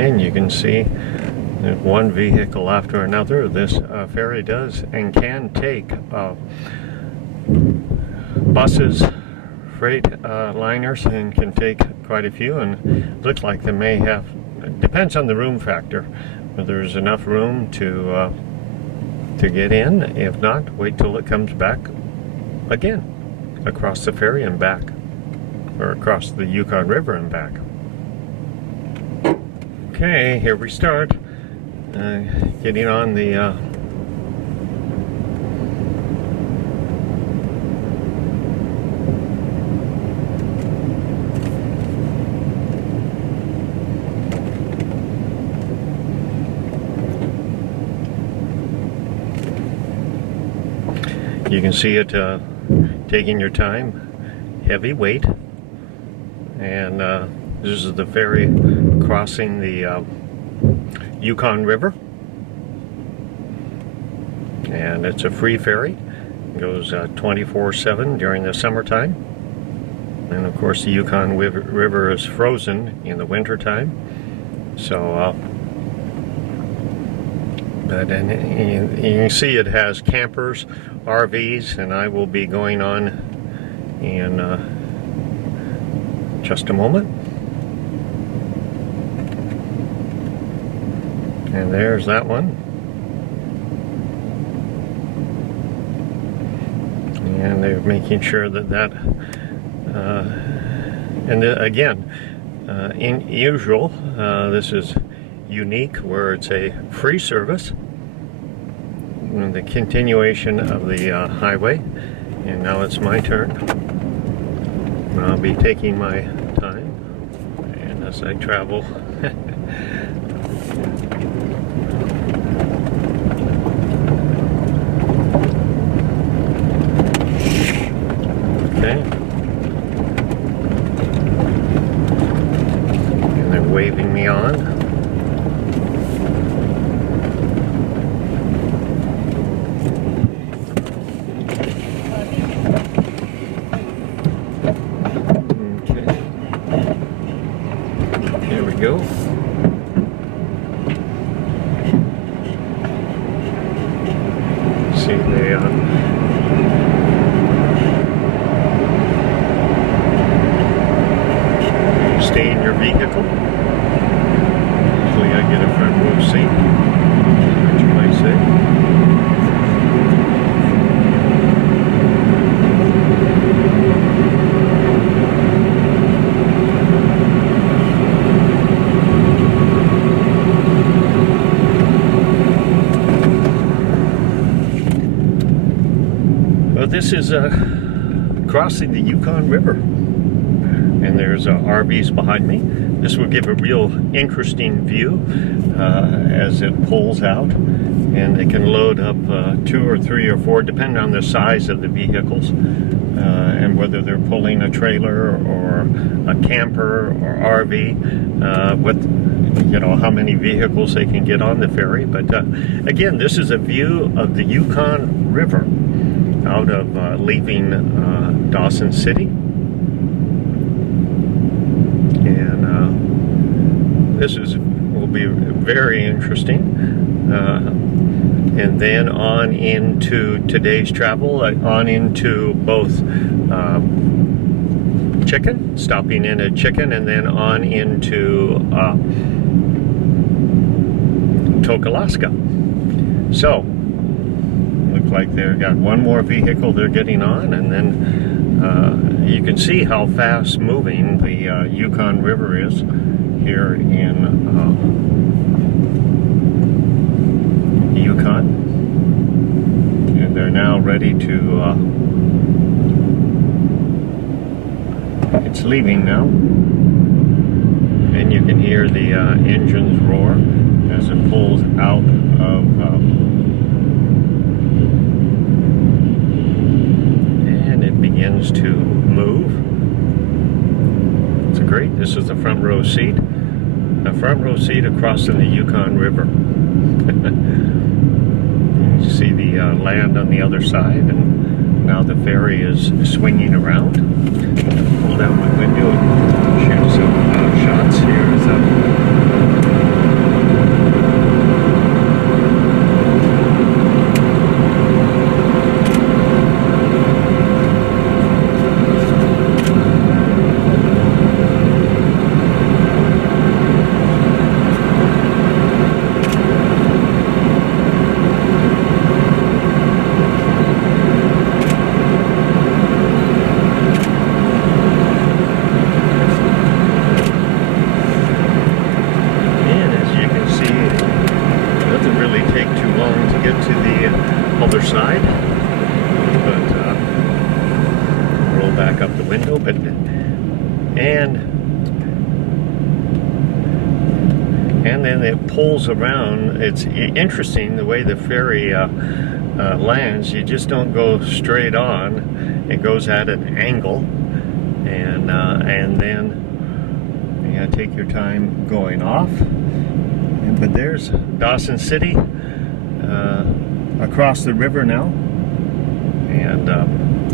And you can see one vehicle after another. This ferry does and can take buses, freight liners, and can take quite a few, and looks like they may have, depends on the room factor, whether there's enough room to get in. If not, wait till it comes back again across the ferry and back, or across the Yukon River and back. Okay, here we start. Getting on the you can see it taking your time, heavy weight, and this is the ferry crossing the Yukon River, and it's a free ferry. It goes 24/7 during the summertime, and of course the Yukon River is frozen in the winter time. So but you can see it has campers, RVs, and I will be going on in just a moment. And there's that one. And they're making sure that and again, unusual, this is unique, where it's a free service, and the continuation of the highway. And now it's my turn. I'll be taking my time, and as I travel okay, and they're waving me on. Go. See, they stay in your vehicle. Usually I get a front row seat, what you might say. This is crossing the Yukon River, and there's RVs behind me. This will give a real interesting view as it pulls out, and they can load up 2 or 3 or 4, depending on the size of the vehicles, and whether they're pulling a trailer or a camper or RV, how many vehicles they can get on the ferry. But again, this is a view of the Yukon River out of leaving Dawson City, and this will be very interesting. And then on into today's travel, on into both Chicken, stopping in at Chicken, and then on into Tokalaska. So like they've got one more vehicle they're getting on, and then you can see how fast moving the Yukon River is here in Yukon, and they're now ready to it's leaving now, and you can hear the engines roar as it pulls out of begins to move. It's great. This is the front row seat. A front row seat across in the Yukon River. You see the land on the other side, and now the ferry is swinging around. Pull down my window and shoot some shots here. and then it pulls around. It's interesting the way the ferry lands. You just don't go straight on. It goes at an angle, and then you gotta take your time going off. But there's Dawson City across the river now, and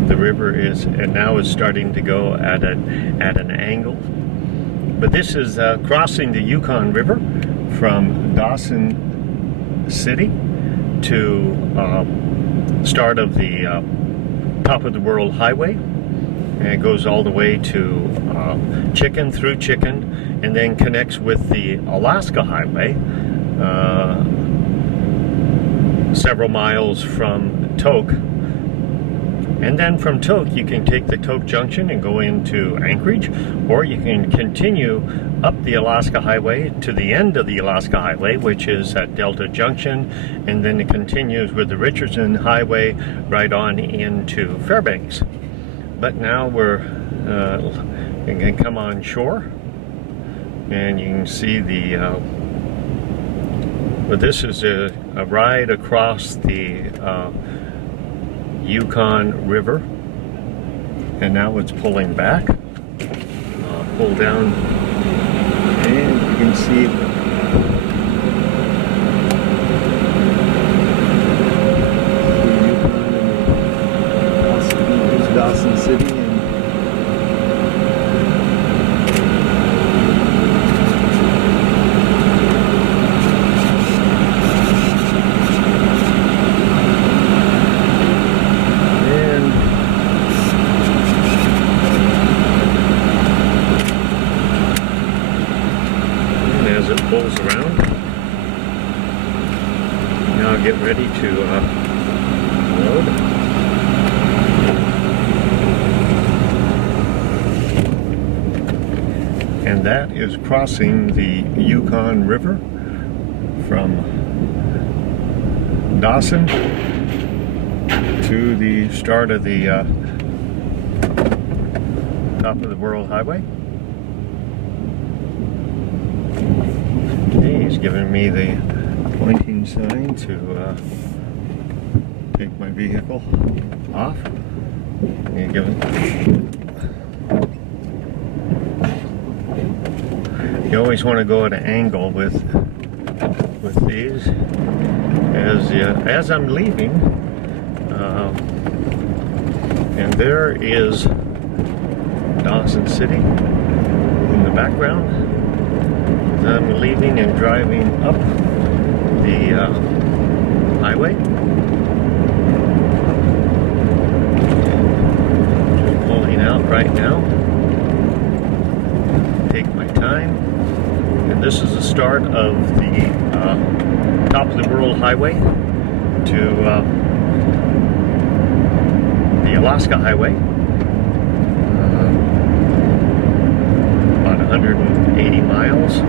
the river is starting to go at an angle. But this is crossing the Yukon River from Dawson City to start of the top of the world highway, and it goes all the way to Chicken, through Chicken, and then connects with the Alaska Highway several miles from Tok. And then from Tok, you can take the Tok Junction and go into Anchorage, or you can continue up the Alaska Highway to the end of the Alaska Highway, which is at Delta Junction, and then it continues with the Richardson Highway right on into Fairbanks. But now we're you can come on shore, and you can see the but this is a ride across the Yukon River, and now it's pulling back. Pull down, and you can see Dawson City. Pulls around. Now get ready to load. And that is crossing the Yukon River from Dawson to the start of the top of the World Highway. He's giving me the pointing sign to take my vehicle off. And you always want to go at an angle with these. As I'm leaving, and there is Dawson City in the background. I'm leaving and driving up the highway. Just pulling out right now. Take my time. And this is the start of the top of the World Highway to the Alaska Highway. About 180 miles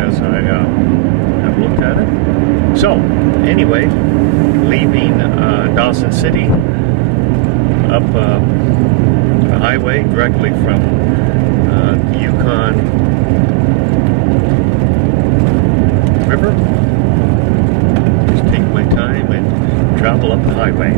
as I have looked at it. So anyway, leaving Dawson City up the highway directly from the Yukon River. Just take my time and travel up the highway.